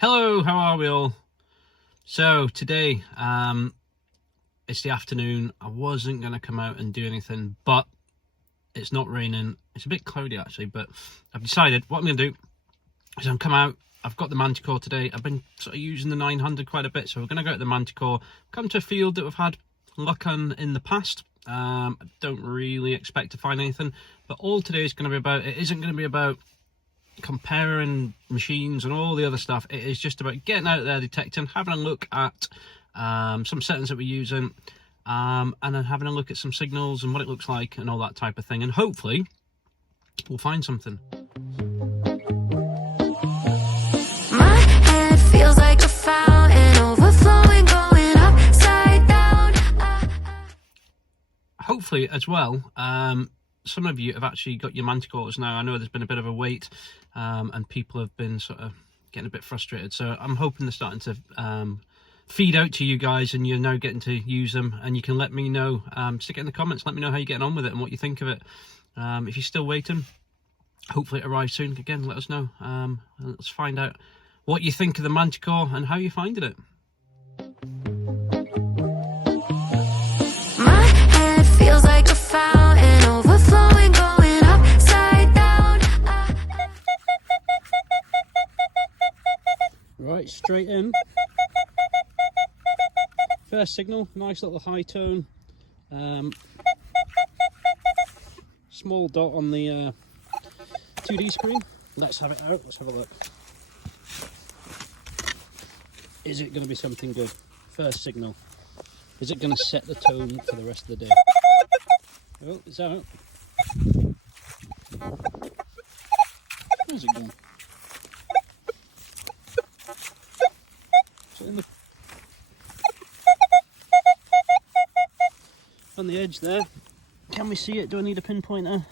Hello, how are we all? So today, it's the afternoon. I wasn't going to come out and do anything, but it's not raining. It's a bit cloudy actually, but I've decided what I'm going to do is I'm come out. I've got the Manticore today. I've been sort of using the 900 quite a bit, so we're going to go to the Manticore, come to a field that we've had luck on in the past. I don't really expect to find anything, but all today is going to be about, it isn't going to be about comparing machines and all the other stuff. It is just about getting out there, detecting, having a look at some settings that we're using, and then having a look at some signals and what it looks like and all that type of thing, and hopefully we'll find something. My head feels like a fountain overflowing, going upside down. Hopefully as well, some of you have actually got your Manticores now. I know there's been a bit of a wait, and people have been sort of getting a bit frustrated, so I'm hoping they're starting to feed out to you guys and you're now getting to use them, and you can let me know, stick it in the comments, let me know how you're getting on with it and what you think of it. If you're still waiting, hopefully it arrives soon. Again, let us know. Let's find out what you think of the Manticore and how you're finding it. My head feels like a fountain overflowing, going upside down. Right, straight in. First signal, nice little high tone. Small dot on the 2D screen. Let's have it out, let's have a look. Is it going to be something good? First signal. Is it going to set the tone for the rest of the day? Oh, it's out. Where's it gone? Is it in the... on the edge there? Can we see it? Do I need a pinpointer?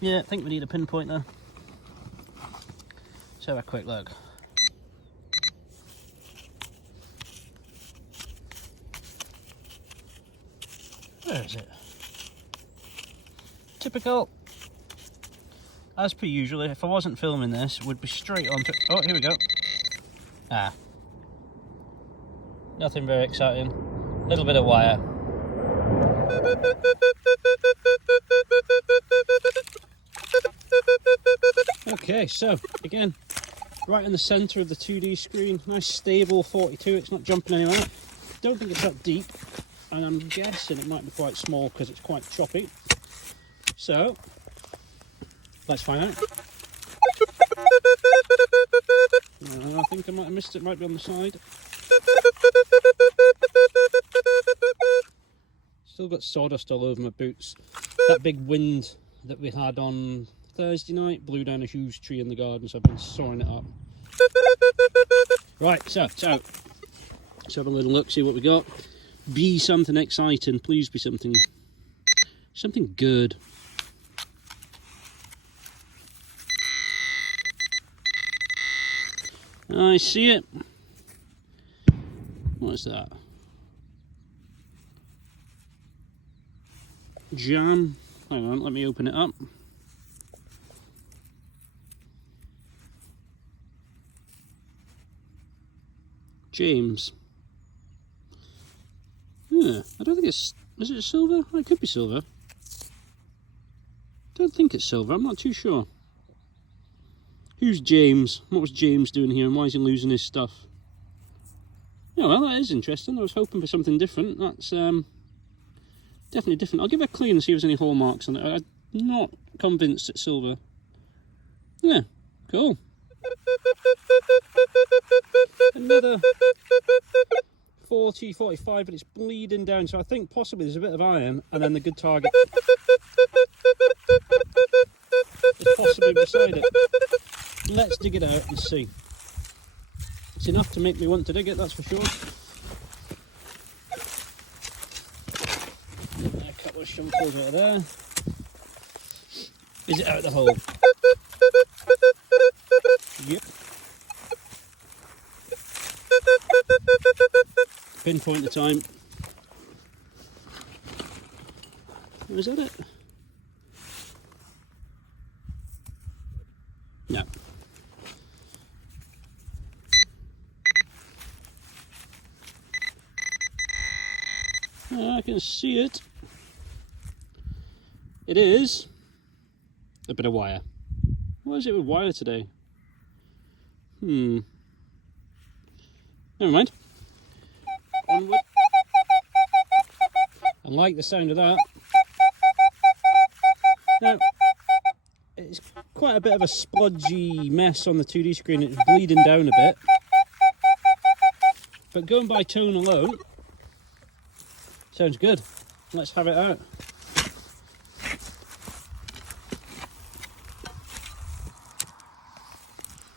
Yeah, I think we need a pinpointer. Let's have a quick look. Where is it? Typical. As per usual, if I wasn't filming this, it would be straight onto... Oh, here we go. Ah. Nothing very exciting. Little bit of wire. Okay, so again, right in the centre of the 2D screen, nice stable 42, it's not jumping anywhere. Don't think it's that deep, and I'm guessing it might be quite small because it's quite choppy. So, let's find out. I think I might have missed it, might be on the side. Still got sawdust all over my boots. That big wind that we had on Thursday night blew down a huge tree in the garden, so I've been sawing it up. Right, so it's out. Let's have a little look, see what we got. Be something exciting, please be something good. I see it. What is that? Jam. Hang on, let me open it up. James. Yeah, I don't think it's... Is it silver? Oh, it could be silver. Don't think it's silver, I'm not too sure. Who's James? What was James doing here and why is he losing his stuff? Yeah, well, that is interesting. I was hoping for something different. That's definitely different. I'll give it a clean and see if there's any hallmarks on it. I'm not convinced it's silver. Yeah, cool. Another 40, 45, but it's bleeding down, so I think possibly there's a bit of iron, and then the good target is possibly beside it. Let's dig it out and see. It's enough to make me want to dig it, that's for sure. A couple of shumples over there. Is it out of the hole? Yep. Pinpoint time. Was that it? No. I can see it. It is a bit of wire. What is it with wire today? Never mind. Onward. I like the sound of that. Now, it's quite a bit of a splodgy mess on the 2D screen. It's bleeding down a bit. But going by tone alone, sounds good. Let's have it out.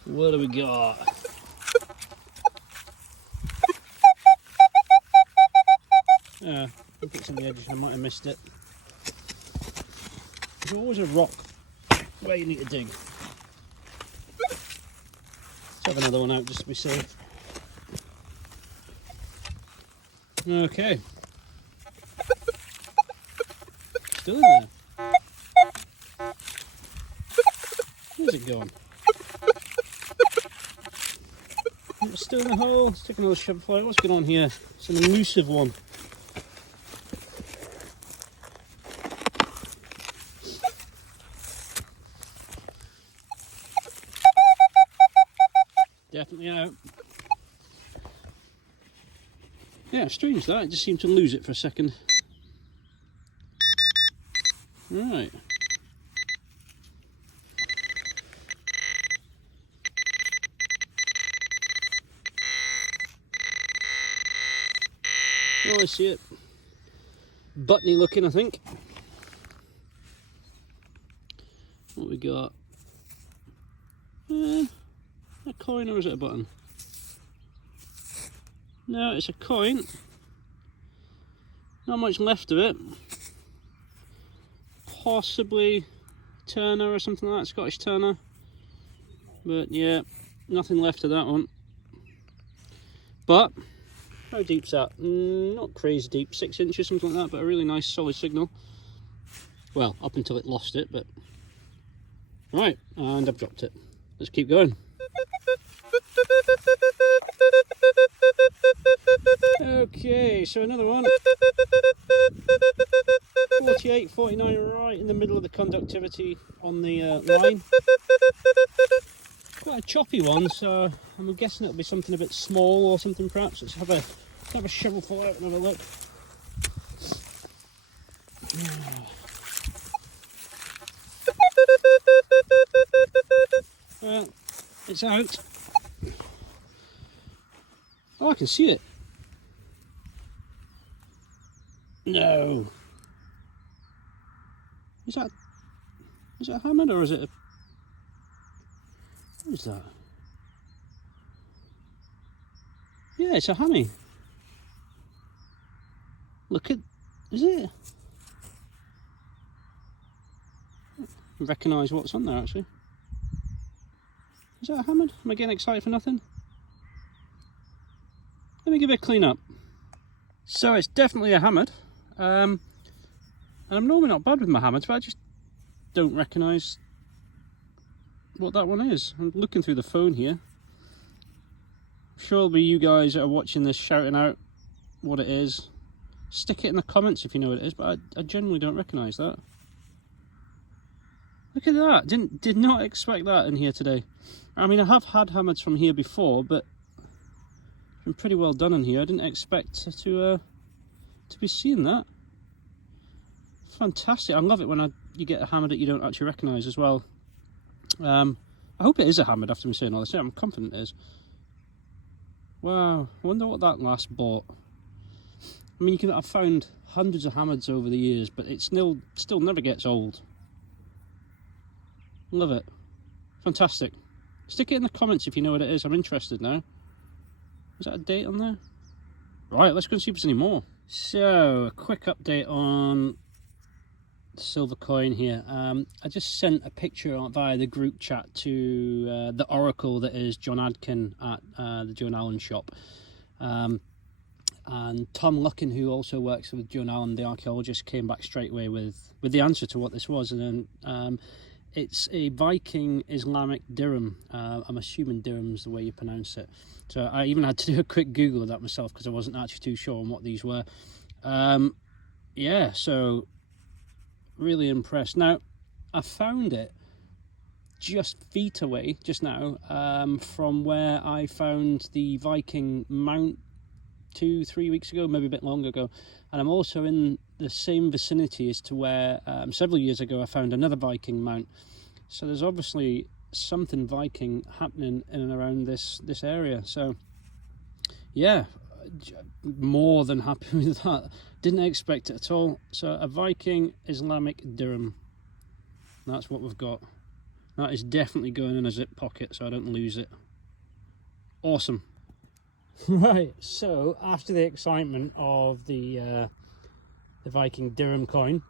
What do we got? I think it's on the edges, I might have missed it. There's always a rock where you need to dig. Let's have another one out just to be safe. Okay. Still in there. Where's it gone? It's still in the hole. Let's take another shove for it. What's going on here? It's an elusive one. Definitely out. Yeah, strange that. I just seemed to lose it for a second. Right. Oh, I see it. Buttony looking, I think. What we got? A coin, or is it a button? No, it's a coin. Not much left of it. Possibly Turner or something like that, Scottish Turner. But yeah, nothing left of that one. But how deep's that? Not crazy deep, 6 inches, something like that, but a really nice solid signal. Well, up until it lost it, but... Right, and I've dropped it. Let's keep going. Okay, so another one. 48, 49, right in the middle of the conductivity on the line. Quite a choppy one, so I'm guessing it'll be something a bit small or something perhaps. Let's have a shovel for it and have a look. Well, it's out. Oh, I can see it. No. Is that a hammer or is it a... What is that? Yeah, it's a hammy. Look at... Is it? I recognise what's on there actually. Is that a hammer? Am I getting excited for nothing? Let me give it a clean up. So it's definitely a hammered. And I'm normally not bad with my hammers, but I just don't recognise what that one is. I'm looking through the phone here. Surely you guys that are watching this shouting out what it is. Stick it in the comments if you know what it is, but I generally don't recognise that. Look at that, did not expect that in here today. I mean, I have had hammers from here before, but it's been pretty well done in here. I didn't expect to be seeing that. Fantastic. I love it when you get a hammer that you don't actually recognise as well. I hope it is a hammer after me saying all this. I'm confident it is. Wow, I wonder what that last bought. I mean, I've found hundreds of hammers over the years, but it still never gets old. Love it. Fantastic. Stick it in the comments if you know what it is. I'm interested now. Is that a date on there? Right, let's go and see if there's any more. So, a quick update on the silver coin here. I just sent a picture via the group chat to the oracle that is John Adkin at the Joan Allen shop. And Tom Luckin, who also works with Joan Allen, the archaeologist, came back straight away with the answer to what this was. And then it's a Viking Islamic dirham. I'm assuming dirham's the way you pronounce it. So I even had to do a quick Google of that myself because I wasn't actually too sure on what these were. Yeah, so really impressed. Now, I found it just feet away just now from where I found the Viking mount 2-3 weeks ago, maybe a bit longer ago, and I'm also in the same vicinity as to where several years ago I found another Viking mount. So there's obviously something Viking happening in and around this area. So yeah, more than happy with that. Didn't expect it at all. So a Viking Islamic dirham, that's what we've got. That is definitely going in a zip pocket so I don't lose it. Awesome. Right, so after the excitement of the Viking dirham coin,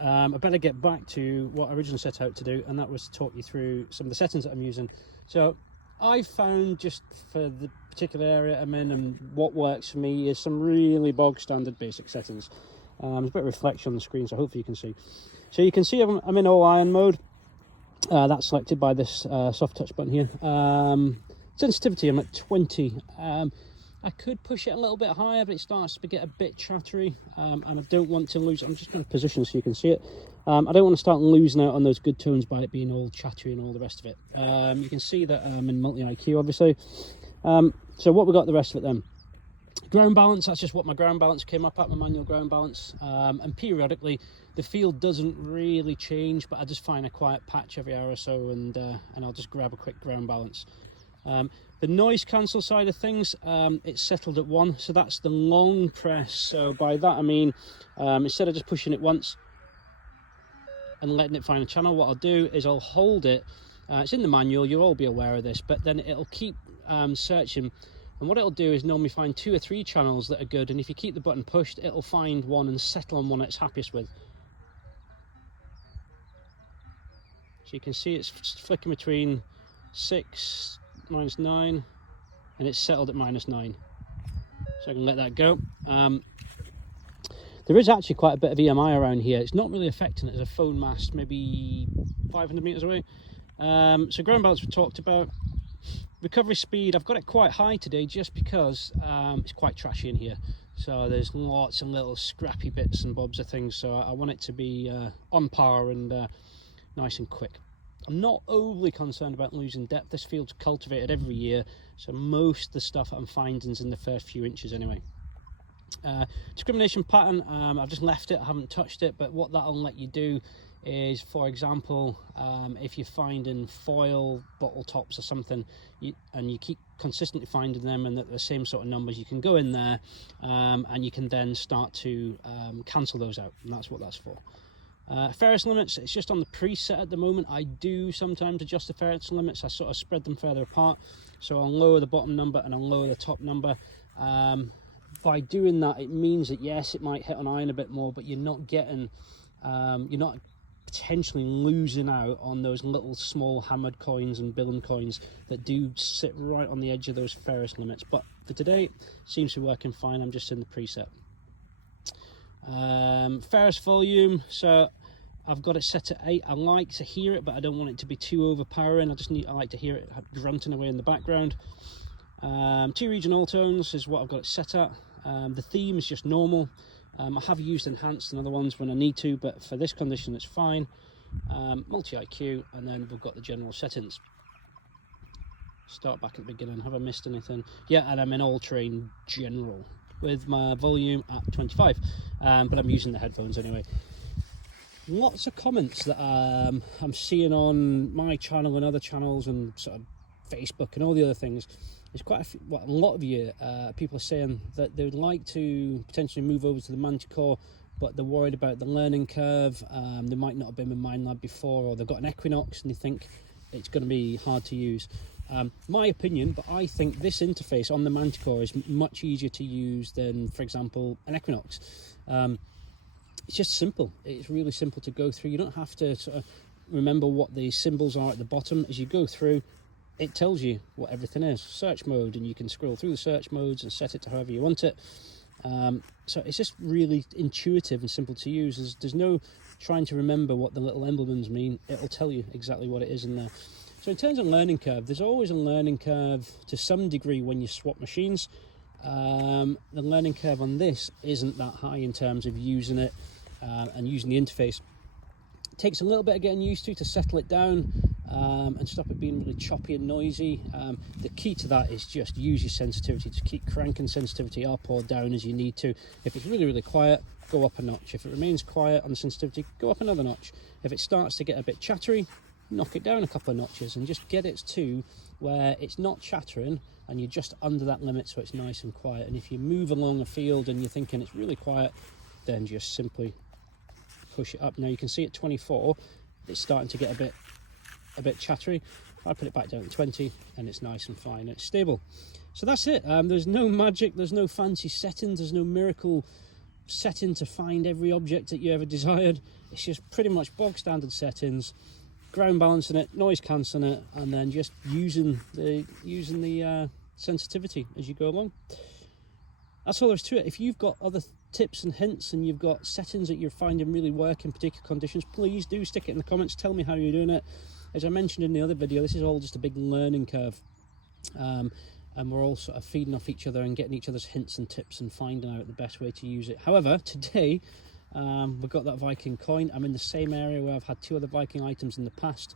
I better get back to what I originally set out to do, and that was to talk you through some of the settings that I'm using. So I found, just for the particular area I'm in and what works for me, is some really bog standard basic settings. There's a bit of reflection on the screen, so hopefully you can see. So you can see I'm in all iron mode. That's selected by this soft touch button here. Sensitivity, I'm at 20. I could push it a little bit higher, but it starts to get a bit chattery, and I don't want to lose. I'm just going to position so you can see it. I don't want to start losing out on those good tones by it being all chattery and all the rest of it. You can see that I'm in multi IQ, obviously. So what we got the rest of it then? Ground balance, that's just what my ground balance came up at, my manual ground balance. And periodically the field doesn't really change, but I just find a quiet patch every hour or so, and I'll just grab a quick ground balance. The noise cancel side of things, it's settled at 1, so that's the long press. So by that I mean, instead of just pushing it once and letting it find a channel, what I'll do is I'll hold it. It's in the manual, you'll all be aware of this, but then it'll keep searching, and what it'll do is normally find 2 or 3 channels that are good, and if you keep the button pushed, it'll find one and settle on one it's happiest with. So you can see it's flicking between 6 -9, and it's settled at -9, so I can let that go. There is actually quite a bit of EMI around here. It's not really affecting it as a phone mast, maybe 500 meters away. So ground balance we talked about. Recovery speed, I've got it quite high today just because it's quite trashy in here, so there's lots of little scrappy bits and bobs of things, so I want it to be on par and nice and quick. I'm not overly concerned about losing depth. This field's cultivated every year, so most of the stuff that I'm finding is in the first few inches anyway. Discrimination pattern, I've just left it, I haven't touched it, but what that'll let you do is, for example, if you're finding foil bottle tops or something, and you keep consistently finding them and the same sort of numbers, you can go in there and you can then start to cancel those out, and that's what that's for. Ferrous limits, it's just on the preset at the moment. I do sometimes adjust the ferrous limits. I sort of spread them further apart, so I'll lower the bottom number and I'll lower the top number. By doing that, it means that yes, it might hit on iron a bit more, but you're not getting you're not potentially losing out on those little small hammered coins and billion coins that do sit right on the edge of those ferrous limits. But for today, it seems to be working fine. I'm just in the preset. Ferrous volume, so I've got it set at 8. I like to hear it, but I don't want it to be too overpowering. I like to hear it grunting away in the background. 2 region all tones is what I've got it set at. The theme is just normal. I have used enhanced and other ones when I need to, but for this condition it's fine. Multi IQ, and then we've got the general settings. Start back at the beginning. Have I missed anything? Yeah, and I'm in all terrain general with my volume at 25, but I'm using the headphones anyway. Lots of comments that I'm seeing on my channel and other channels and sort of Facebook and all the other things. There's quite a lot of you people are saying that they would like to potentially move over to the Manticore, but they're worried about the learning curve. They might not have been with Minelab before, or they've got an Equinox and they think it's going to be hard to use. My opinion, but I think this interface on the Manticore is much easier to use than, for example, an Equinox. It's just simple. It's really simple to go through. You don't have to sort of remember what the symbols are at the bottom. As you go through, it tells you what everything is. Search mode, and you can scroll through the search modes and set it to however you want it. So it's just really intuitive and simple to use. There's no trying to remember what the little emblems mean. It'll tell you exactly what it is in there. So in terms of learning curve, there's always a learning curve to some degree when you swap machines. The learning curve on this isn't that high in terms of using it and using the interface. It takes a little bit of getting used to settle it down and stop it being really choppy and noisy. The key to that is just use your sensitivity to keep cranking sensitivity up or down as you need to. If it's really, really quiet, go up a notch. If it remains quiet on the sensitivity, go up another notch. If it starts to get a bit chattery, knock it down a couple of notches and just get it to where it's not chattering and you're just under that limit, so it's nice and quiet. And if you move along a field and you're thinking it's really quiet, then just simply push it up. Now you can see at 24 it's starting to get a bit chattery. I put it back down to 20 and it's nice and fine, it's stable. So that's it. There's no magic, there's no fancy settings, there's no miracle setting to find every object that you ever desired. It's just pretty much bog standard settings, ground balancing it, noise cancelling it, and then just using the sensitivity as you go along. That's all there is to it. If you've got other tips and hints and you've got settings that you're finding really work in particular conditions, please do stick it in the comments. Tell me how you're doing it. As I mentioned in the other video, this is all just a big learning curve, and we're all sort of feeding off each other and getting each other's hints and tips and finding out the best way to use it. However, today we've got that Viking coin. I'm in the same area where I've had 2 other Viking items in the past,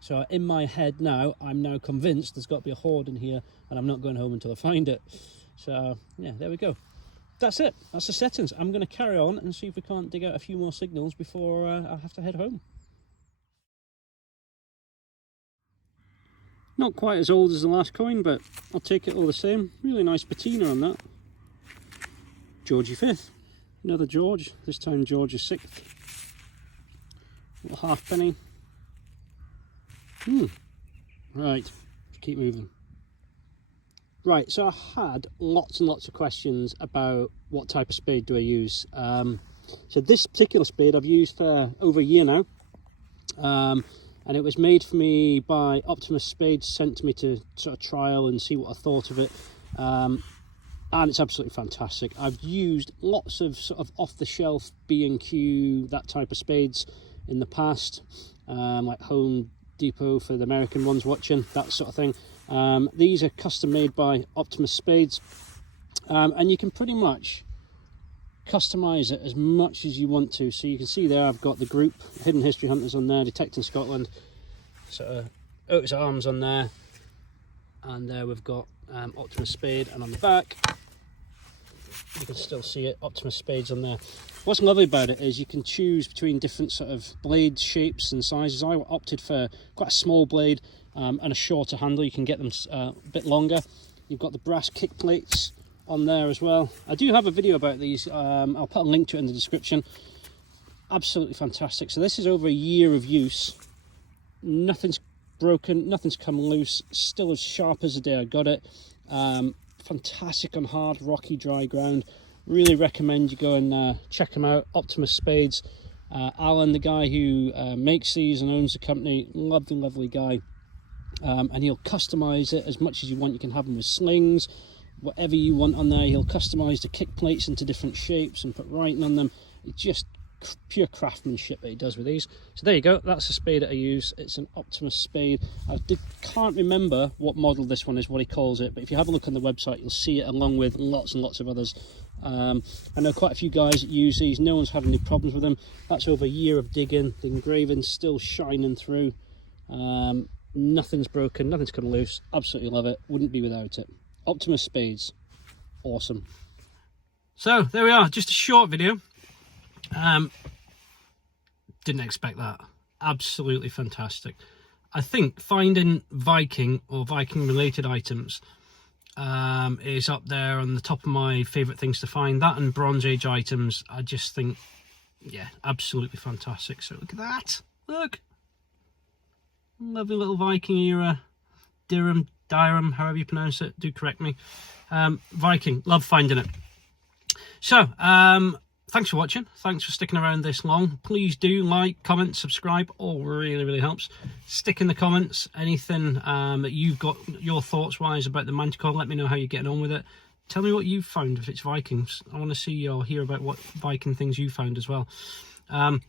so in my head now I'm now convinced there's got to be a hoard in here, and I'm not going home until I find it. So yeah, there we go. That's it. That's the settings. I'm going to carry on and see if we can't dig out a few more signals before I have to head home. Not quite as old as the last coin, but I'll take it all the same. Really nice patina on that. Georgie V. Another George. This time George is 6th. Little halfpenny. Right. Keep moving. Right, so I had lots and lots of questions about what type of spade do I use. So this particular spade I've used for over a year now, and it was made for me by Optimus Spades, sent to me to sort of trial and see what I thought of it, and it's absolutely fantastic. I've used lots of sort of off-the-shelf B&Q, that type of spades in the past, like Home Depot for the American ones watching, that sort of thing. These are custom made by Optimus Spades, and you can pretty much customize it as much as you want to. So you can see there I've got the group Hidden History Hunters on there, Detecting Scotland, sort of Otis Arms on there, and there we've got Optimus Spade, and on the back you can still see it, Optimus Spades on there. What's lovely about it is you can choose between different sort of blade shapes and sizes. I opted for quite a small blade and a shorter handle. You can get them a bit longer. You've got the brass kick plates on there as well. I do have a video about these. I'll put a link to it in the description. Absolutely fantastic. So this is over a year of use. Nothing's broken, nothing's come loose, still as sharp as the day I got it. Fantastic on hard, rocky, dry ground. Really recommend you go and check them out. Optimus Spades. Alan, the guy who makes these and owns the company, lovely guy. And he'll customize it as much as you want. You can have them with slings, whatever you want on there. He'll customize the kick plates into different shapes and put writing on them. It's just pure craftsmanship that he does with these. So there you go, that's the spade that I use. It's an Optimus Spade. Can't remember what model this one is, what he calls it, but if you have a look on the website you'll see it along with lots and lots of others. I know quite a few guys that use these. No one's had any problems with them. That's over a year of digging. The engraving's still shining through. Nothing's broken, nothing's come loose. Absolutely love it, wouldn't be without it. Optimus Spades, awesome. So there we are, just a short video. Didn't expect that. Absolutely fantastic. I think finding Viking or Viking related items is up there on the top of my favourite things to find. That and Bronze Age items, I just think, yeah, absolutely fantastic. So look at that, look, lovely little Viking era, Durham, however you pronounce it, do correct me. Viking, love finding it. So thanks for watching, thanks for sticking around this long. Please do like, comment, subscribe, all really helps. Stick in the comments anything that you've got, your thoughts wise about the Manticore. Let me know how you're getting on with it. Tell me what you've found, if it's Vikings. I want to see or hear about what Viking things you found as well. I'll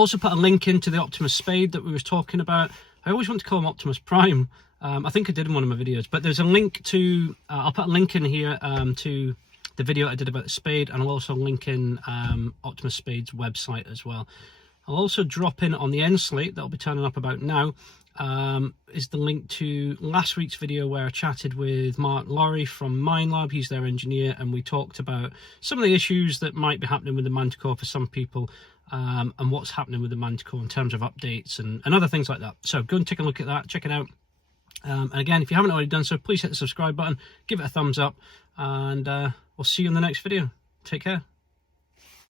also put a link into the Optimus Spade that we was talking about. I always want to call him Optimus Prime. I think I did in one of my videos, but there's a link to, I'll put a link in here to the video I did about the spade, and I'll also link in Optimus Spade's website as well. I'll also drop in on the end slate that'll be turning up about now, is the link to last week's video where I chatted with Mark Laurie from Minelab. He's their engineer, and we talked about some of the issues that might be happening with the Manticore for some people, and what's happening with the Manticore in terms of updates and other things like that. So go and take a look at that, check it out. And again, if you haven't already done so, please hit the subscribe button, give it a thumbs up, and we'll see you in the next video. Take care.